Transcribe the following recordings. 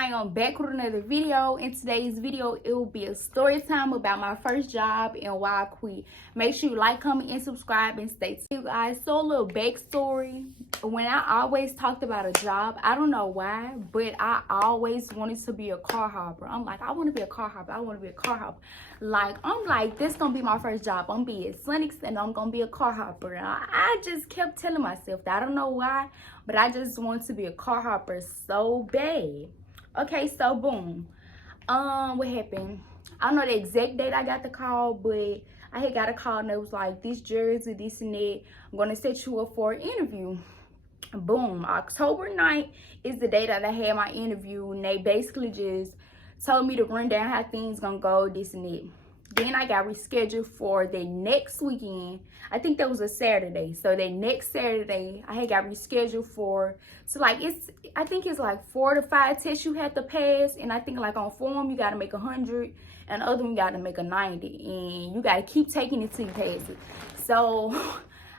I am back with another video. In today's video, it will be a story time about my first job and why I quit. Make sure you like, comment, and subscribe and stay tuned. You guys, so a little backstory. When I always talked about a job, I don't know why, but I always wanted to be a car hopper. I'm like, I want to be a car hopper. I want to be a car hopper. I'm like, this gonna be my first job. I'm gonna be at Sonics and I'm gonna be a car hopper. And I just kept telling myself that. I don't know why, but I just want to be a car hopper so bad. Okay, so boom. What happened? I don't know the exact date I got the call, but I had got a call and it was like, this jersey, this and that. I'm gonna set you up for an interview. Boom. October 9th is the day that I had my interview, and they basically just told me to run down how things gonna go, this and that. Then I got rescheduled for the next weekend. I think that was a Saturday. So the next Saturday, I had got rescheduled for, so like I think it's like 4 to 5 tests you have to pass. And I think like on form, you gotta make 100 and other one you gotta make a 90. And you gotta keep taking it till you pass it. So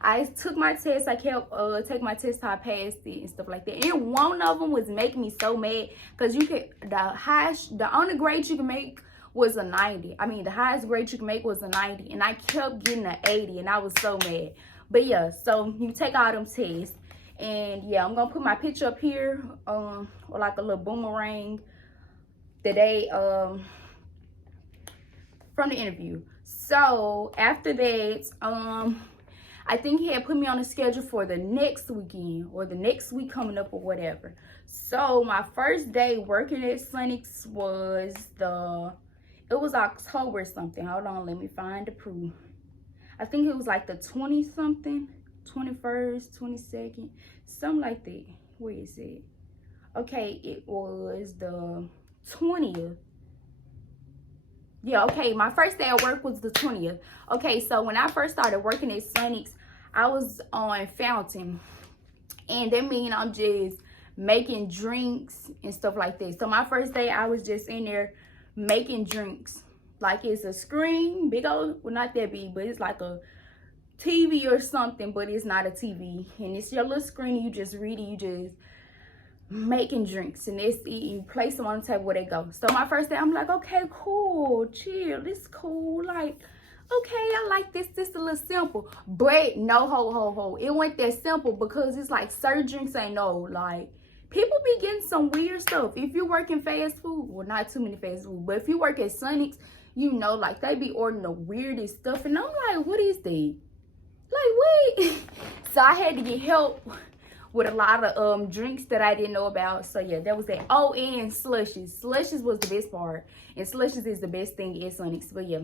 I took my test. I kept taking my test till I passed it and stuff like that. And one of them was making me so mad because you could, the only grade you can make was a 90. I mean, the highest grade you can make was a 90, and I kept getting an 80, and I was so mad. But yeah, so you take all them tests, and yeah, I'm gonna put my picture up here, or like a little boomerang, the day from the interview. So after that, I think he had put me on the schedule for the next weekend or the next week coming up or whatever. So my first day working at Sonics was it was October something. Hold on, let me find the proof. I think it was like the 20 something, 21st, 22nd, something like that. Where is it? Okay, it was the 20th. Yeah, okay, my first day at work was the 20th. Okay, so when I first started working at Sonics, I was on Fountain. And that means I'm just making drinks and stuff like that. So my first day, I was just in there making drinks. Like it's a screen, big old, well not that big, but it's like a TV or something, but it's not a TV. And it's your little screen, you just read it, you just making drinks, and that's it. You place them on the table where they go. So my first day, I'm like, okay, cool, chill, this cool, like, okay, I like this a little simple. But no, ho, it wasn't that simple, because it's like certain drinks ain't no, like, people be getting some weird stuff. If you work in fast food, well, not too many fast food, but if you work at Sonics, you know, like, they be ordering the weirdest stuff, and I'm like, what is that? Like, wait. So I had to get help with a lot of drinks that I didn't know about. So yeah, that was that. Oh, and slushies. Slushies was the best part, and slushies is the best thing at Sonics. But yeah,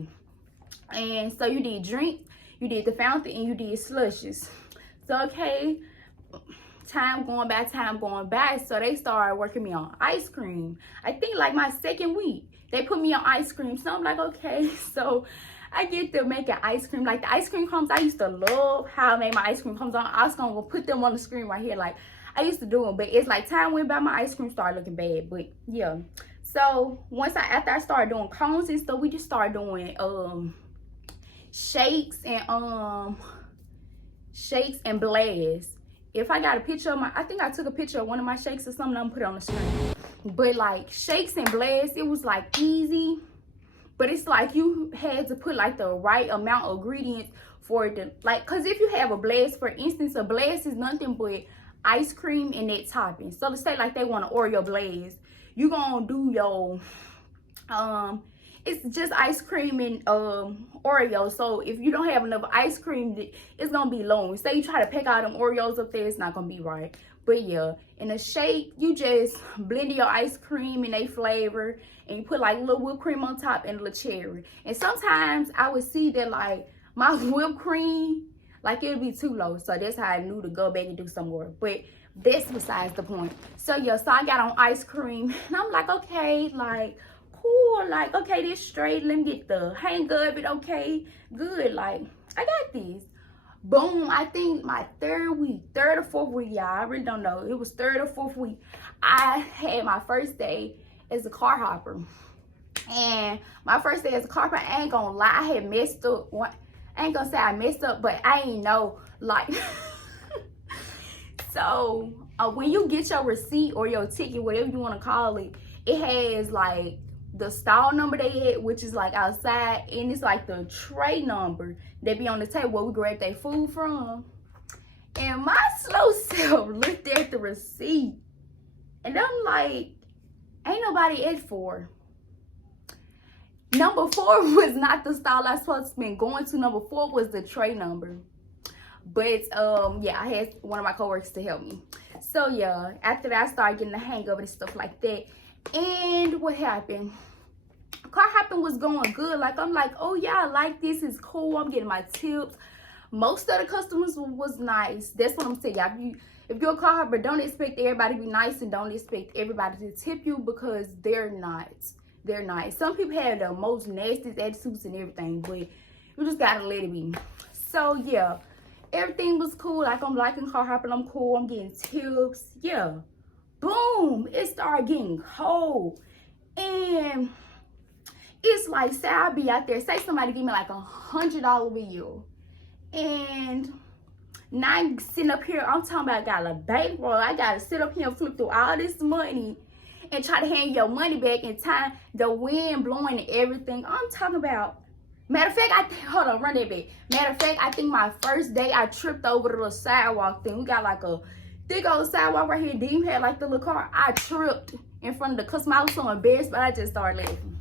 and so you did drinks, you did the fountain, and you did slushies. So okay, time going by, so they started working me on ice cream. I think like my second week, they put me on ice cream. So I'm like, okay, so I get to making ice cream. Like the ice cream cones, I used to love how I made my ice cream cones. I was gonna put them on the screen right here. Like I used to do them, but it's like time went by, my ice cream started looking bad. But yeah, so after I started doing cones and stuff, we just started doing shakes and blasts. If I got a picture of I think I took a picture of one of my shakes or something, I'm gonna put it on the screen. But like shakes and blasts, it was like easy. But it's like you had to put like the right amount of ingredients for it to, like, cause if you have a blast, for instance, a blast is nothing but ice cream and that topping. So let's say like they want an Oreo blast, you gonna do your, it's just ice cream and Oreo. So if you don't have enough ice cream, it's gonna be long. Say you try to pack out them Oreos up there, it's not gonna be right. But yeah, in a shake, you just blend your ice cream and a flavor, and you put like a little whipped cream on top and a little cherry. And sometimes I would see that like my whipped cream, like it'll be too low. So that's how I knew to go back and do some more. But that's besides the point. So yeah, so I got on ice cream, and I'm like, okay, like, cool, like, okay, this straight, let me get the hang of it, okay, good, like, I got this. Boom, I think my third or fourth week, y'all, I really don't know. It was third or fourth week. I had my first day as a car hopper. And my first day as a car hopper, I ain't gonna lie, I had messed up. I ain't gonna say I messed up, but I ain't know, like, so when you get your receipt or your ticket, whatever you wanna call it, It has like the stall number they had, which is like outside, and it's like the tray number that be on the table where we grab their food from. And my slow self looked at the receipt, and I'm like, ain't nobody asked for. Number 4 was not the stall I was supposed to be going to. Number 4 was the tray number. But yeah, I had one of my coworkers to help me. So yeah, after that I started getting the hang of it and stuff like that. And what happened? Car hopping was going good. Like, I'm like, oh yeah, I like this, it's cool, I'm getting my tips. Most of the customers was nice. That's what I'm saying, y'all. If you're a car hopper, don't expect everybody to be nice, and don't expect everybody to tip you, because they're not. They're nice. Some people have the most nastiest attitudes and everything, but you just gotta let it be. So yeah, everything was cool. Like, I'm liking car hopping, I'm cool, I'm getting tips. Yeah, boom, it started getting cold. And it's like, say I'll be out there, say somebody give me like $100 bill, and now I'm sitting up here, I'm talking about, I got a bankroll, I gotta sit up here and flip through all this money and try to hand your money back in time, the wind blowing and everything. I'm talking about, matter of fact, hold on, run that back. Matter of fact, I think my first day I tripped over the little sidewalk thing. We got like a big old sidewalk right here. Dean had like the little car. I tripped in front of the customer. I was so embarrassed, but I just started laughing.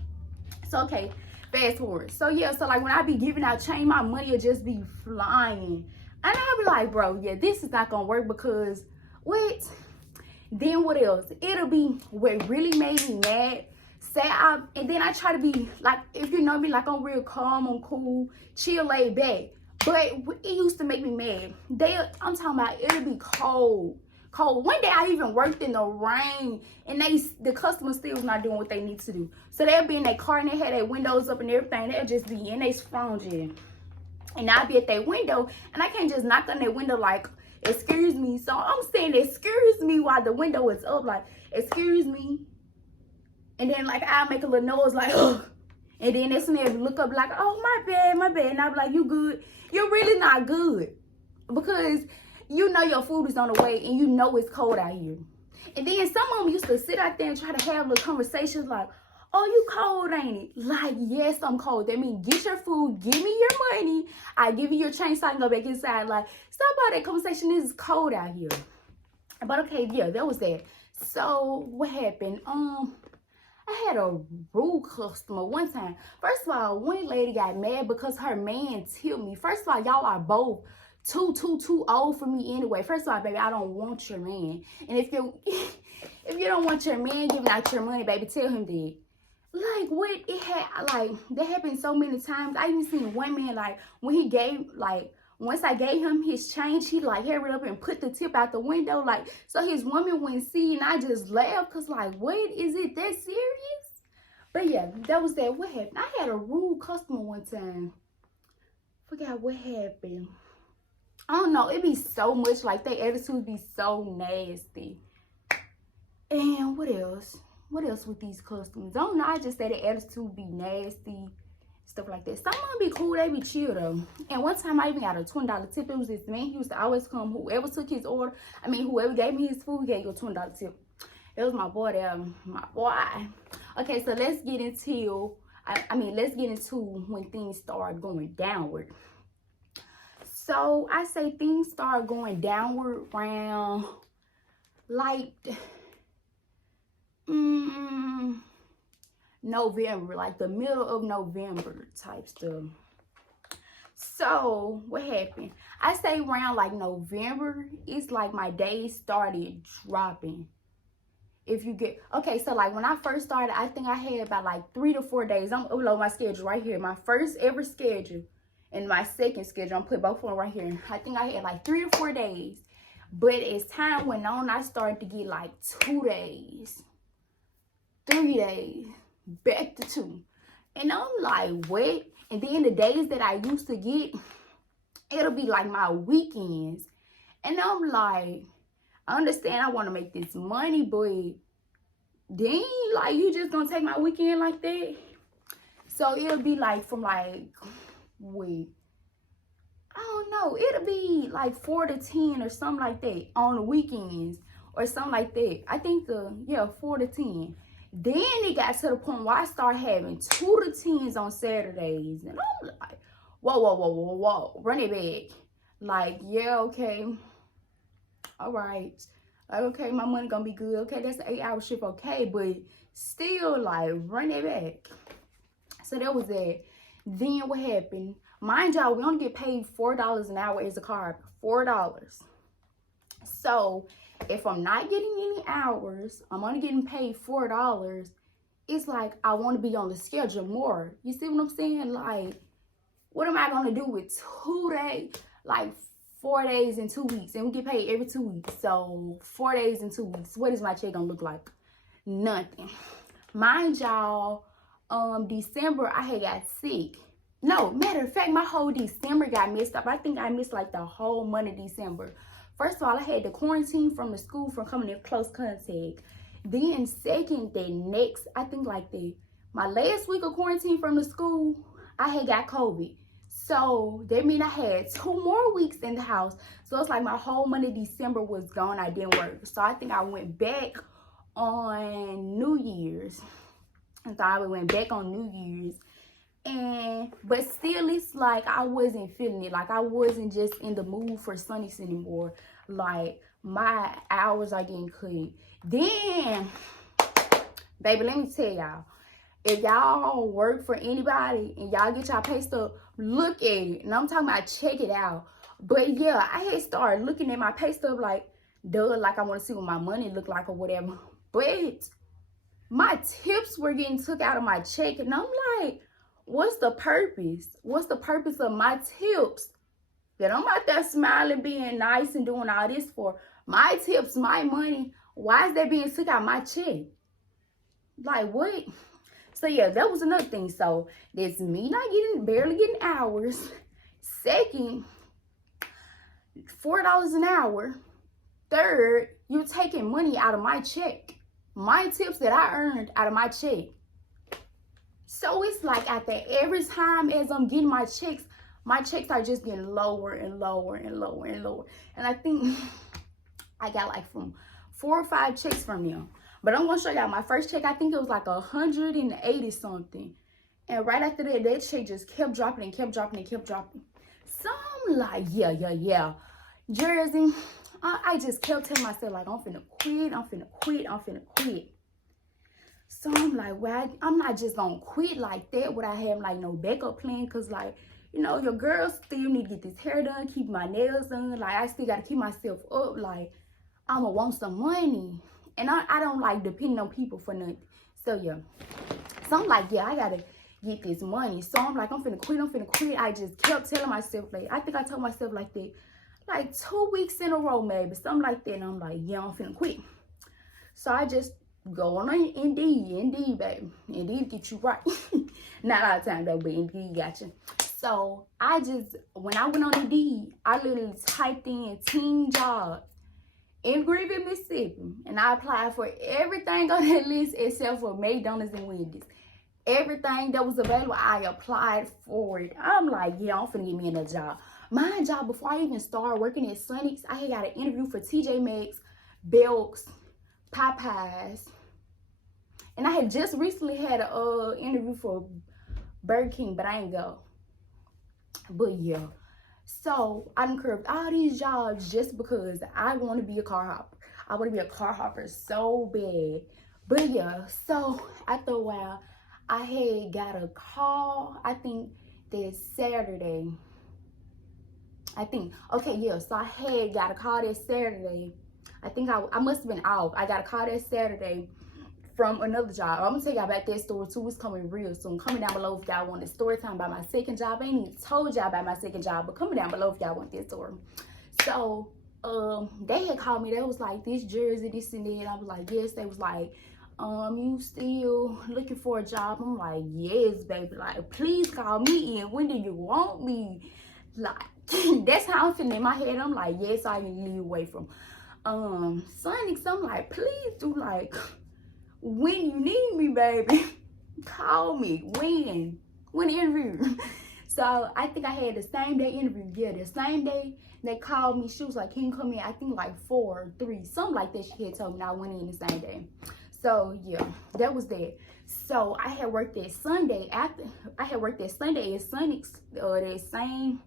So okay, fast forward. So yeah, so like when I be giving out change, my money will just be flying. And I'll be like, bro, yeah, this is not gonna work, because what? Then what else? It'll be what really made me mad. And then I try to be like, if you know me, like, I'm real calm, I'm cool, chill, laid back. But it used to make me mad. I'm talking about, it'll be cold. One day I even worked in the rain, and the customer still was not doing what they need to do. So they'll be in their car and they had their windows up and everything. They'll just be in their scrounging. And I'll be at their window, and I can't just knock on their window like, excuse me. So I'm saying, excuse me, while the window is up, like, excuse me. And then like I'll make a little noise like, ugh. And then that's when they look up like, oh, my bad. And I'll be like, you good? You're really not good, because you know your food is on the way and you know it's cold out here. And then some of them used to sit out there and try to have little conversations like, oh, you cold, ain't it? Like, yes, I'm cold. That means get your food, give me your money, I give you your change so I can go back inside. Like, stop all that conversation. This is cold out here. But okay, yeah, that was that. So what happened? I had a rude customer one time. First of all, one lady got mad because her man tipped me. First of all, y'all are both too old for me anyway. First of all, baby, I don't want your man. And if you don't want your man giving out your money, baby, tell him that. Like, what it had, like, that happened so many times. I even seen one man, like, when he gave, like, once I gave him his change, he like hurried up and put the tip out the window, like, so his woman wouldn't see, and I just laughed, because like, what, is it that serious? But yeah, that was that. What happened? I had a rude customer one time. Forgot what happened. I don't know, it be so much, like, their attitudes be so nasty. And what else? What else with these customers? I don't know, I just say the attitude be nasty, stuff like that. Some of them be cool, they be chill though. And one time I even got a $20 tip. It was this man, he used to always come, whoever took his order, whoever gave me his food, he gave you a $20 tip. That was my boy there, my boy. Okay, so let's get into, let's get into when things start going downward. So I say things start going downward around like November, like the middle of November type stuff. So what happened? I say around like November, it's like my days started dropping. If you get, okay, so like when I first started, I think I had about like 3 to 4 days. I'm uploading my schedule right here. My first ever schedule and my second schedule, I'm putting both of them right here. I think I had like 3 to 4 days. But as time went on, I started to get like 2 days, 3 days, back to 2. And I'm like, what? And then the days that I used to get, it'll be like my weekends. And I'm like, I understand I want to make this money, but then like you just gonna take my weekend like that? So it'll be like from like, wait, I don't know, it'll be like 4 to 10 or something like that on the weekends or something like that. I think 4 to 10. Then it got to the point where I started having 2 to 10s on Saturdays. And I'm like, whoa, run it back. Like, yeah, okay. All right. Like, okay, my money gonna be good. Okay, that's an 8-hour shift, okay. But still, like, run it back. So that was that. Then what happened? Mind y'all, we only get paid $4 an hour as a carb. $4. So if I'm not getting any hours, I'm only getting paid $4. It's like I want to be on the schedule more. You see what I'm saying? Like, what am I gonna do with 2 days? Like 4 days in 2 weeks, and we get paid every 2 weeks. So 4 days in 2 weeks. What is my check gonna look like? Nothing. Mind y'all, December I had got sick. No, matter of fact, my whole December got messed up. I think I missed like the whole month of December. First of all, I had to quarantine from the school from coming in close contact. Then second, I think like my last week of quarantine from the school, I had got COVID. So that means I had 2 more weeks in the house. So it's like my whole month of December was gone. I didn't work. So I think I went back on New Year's. And so I went back on New Year's. But still, it's like I wasn't feeling it. Like I wasn't just in the mood for Sundays anymore. Like my hours are getting cut. Then, baby, let me tell y'all. If y'all work for anybody and y'all get y'all pay stub, look at it. And I'm talking about check it out. But yeah, I had started looking at my pay stub like, duh, like I want to see what my money look like or whatever. But my tips were getting took out of my check. And I'm like, what's the purpose? What's the purpose of my tips that I'm out there smiling, being nice and doing all this for? My tips, my money, why is that being took out my check? Like what? So yeah, that was another thing. So that's me not barely getting hours. Second, $4 an hour. Third, you're taking money out of my check. My tips that I earned out of my check. So it's like after every time as I'm getting my checks are just getting lower and lower and lower and lower. And I think I got like from 4 or 5 checks from them. But I'm gonna show y'all my first check. I think it was like 180 something. And right after that, that check just kept dropping and kept dropping and kept dropping. So I'm like, yeah. Jersey, I just kept telling myself like, I'm finna quit. So I'm like, well, I'm not just gonna quit like that without having like no backup plan. Cause like, you know, your girl still need to get this hair done, keep my nails done. Like I still gotta keep myself up. Like I'ma want some money. And I don't like depending on people for nothing. So yeah. So I'm like, yeah, I gotta get this money. So I'm like, I'm finna quit. I just kept telling myself like, I think I told myself like that, like 2 weeks in a row maybe, something like that. And I'm like, yeah, I'm finna quit. So I just go on Indeed, baby. Indeed get you right. Not all the time though, but Indeed got you. So when I went on Indeed, I literally typed in teen jobs in Greenville, Mississippi, and I applied for everything on that list except for McDonald's and Wendy's. Everything that was available, I applied for it. I'm like, yeah, I'm finna get me another job. My job, before I even started working at Sonic's, I had got an interview for TJ Maxx, Belk's, Popeyes, and I had just recently had an interview for Burger King, but I ain't go. But yeah. So I done curved all these jobs just because I want to be a car hopper. I want to be a car hopper so bad. But yeah, so after a while, I had got a call, I think that Saturday. So I had got a call that Saturday. I think I must have been off. I got a call that Saturday from another job. I'm gonna tell y'all about that story too. It's coming real soon. Comment down below if y'all want a story time about my second job. I ain't even told y'all about my second job, but comment down below if y'all want this story. So they had called me. They was like, this Jersey, this and that. And I was like, yes. They was like, you still looking for a job? I'm like, yes, baby. Like, please call me in. When do you want me? Like, that's how I'm feeling in my head. I'm like, yes, I can leave away from Sonic. So I'm like, please do, like, when you need me, baby, call me. When interview. So I think I had the same day interview. Yeah, the same day they called me. She was like, can you come in? I think like 4 or 3, something like that. She had told me. And I went in the same day. So yeah, that was that. So I had worked that Sunday after I had worked that Sunday at Sonic's that same,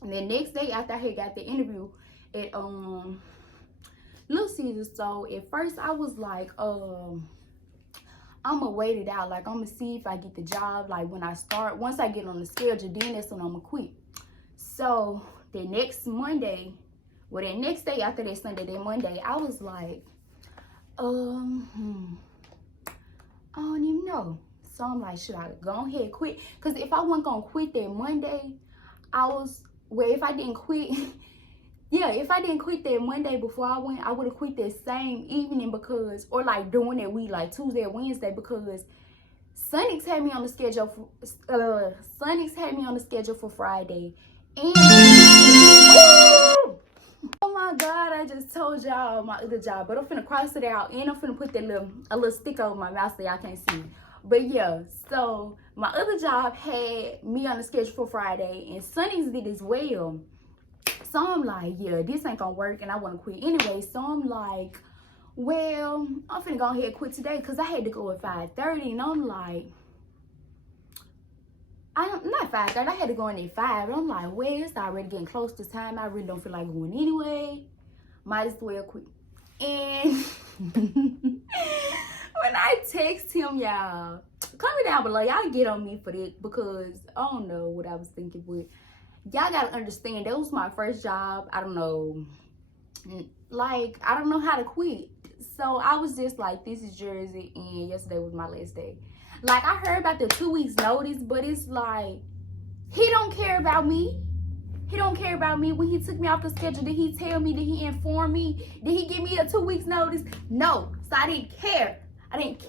and then next day after I had got the interview at Little Caesars. So at first I was like, I'ma wait it out. Like, I'm gonna see if I get the job. Like, when I start, once I get on the schedule, then that's when I'm gonna quit. So the next Monday, well, the next day after that Sunday, that Monday, I was like, I don't even know. So I'm like, should I go ahead and quit? Because if I wasn't gonna quit that Monday, if I didn't quit, yeah, if I didn't quit that Monday before I went, I would have quit that same evening because, or like during that week, like Tuesday or Wednesday, because Sonics had me on the schedule for Friday. And oh my God, I just told y'all my other job, but I'm finna cross it out and I'm finna put that a little sticker over my mouth so y'all can't see. But yeah, so my other job had me on the schedule for Friday and Sonics did as well. So I'm like, yeah, this ain't gonna work and I wanna quit anyway. So I'm like, well, I'm finna go ahead and quit today because I had to go at 5:30 and I'm like, not 5:30, I had to go in at 5. And I'm like, well, it's already getting close to time. I really don't feel like going anyway. Might as well quit. And when I text him, y'all, comment down below. Y'all get on me for that because I don't know what I was thinking, but y'all gotta understand that was my first job. I don't know, like, I don't know how to quit. So I was just like, this is Jersey and yesterday was my last day. Like, I heard about the 2 weeks notice, but it's like, he don't care about me. He don't care about me. When he took me off the schedule, did he tell me? Did he inform me? Did he give me a 2 weeks notice? No. So I didn't care. I didn't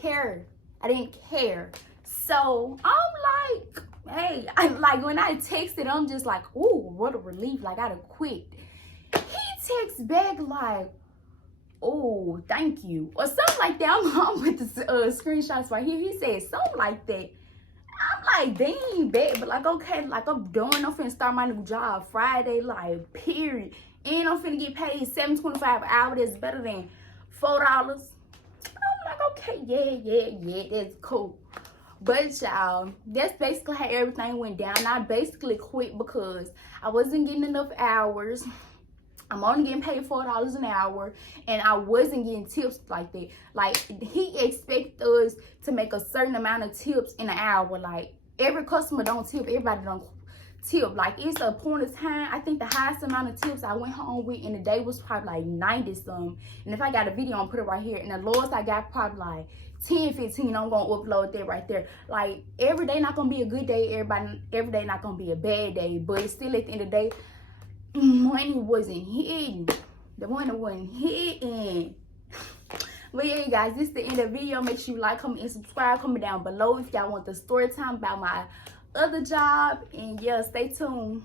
care. So I'm like, hey, when I texted, I'm just like, ooh, what a relief. Like, I'd have quit. He texts back like, oh, thank you, or something like that. I'm with the screenshots right here. He said something like that. I'm like, dang, babe, but like, okay, like, I'm done. I'm finna start my new job Friday, like, period. And I'm finna get paid $7.25 an hour. That's better than $4. I'm like, okay, yeah, that's cool. But y'all, that's basically how everything went down. I basically quit because I wasn't getting enough hours. I'm only getting paid $4 an hour, and I wasn't getting tips like that. Like, he expects us to make a certain amount of tips in an hour. Like, every customer don't tip, everybody don't tip. Like, it's a point of time. I think the highest amount of tips I went home with in a day was probably like 90 some. And if I got a video, I'm put it right here. And the lowest I got probably like 10, 15. I'm gonna upload that right there. Like, every day not gonna be a good day. Every day not gonna be a bad day. But it's still at the end of the day, money wasn't hitting. The money wasn't hitting. But yeah, guys, this is the end of the video. Make sure you like, comment, and subscribe. Comment down below if y'all want the story time about my other job. And yeah, stay tuned.